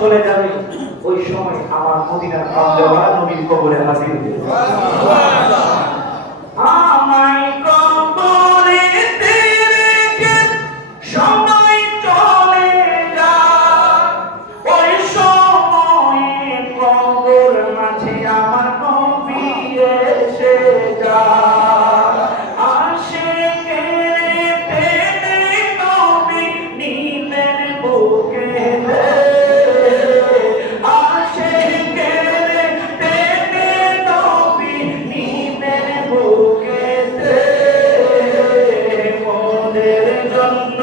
চলে যাবে ওই সময় আমার মদিনার পাওয়া নবীন কবরে হাজির হবে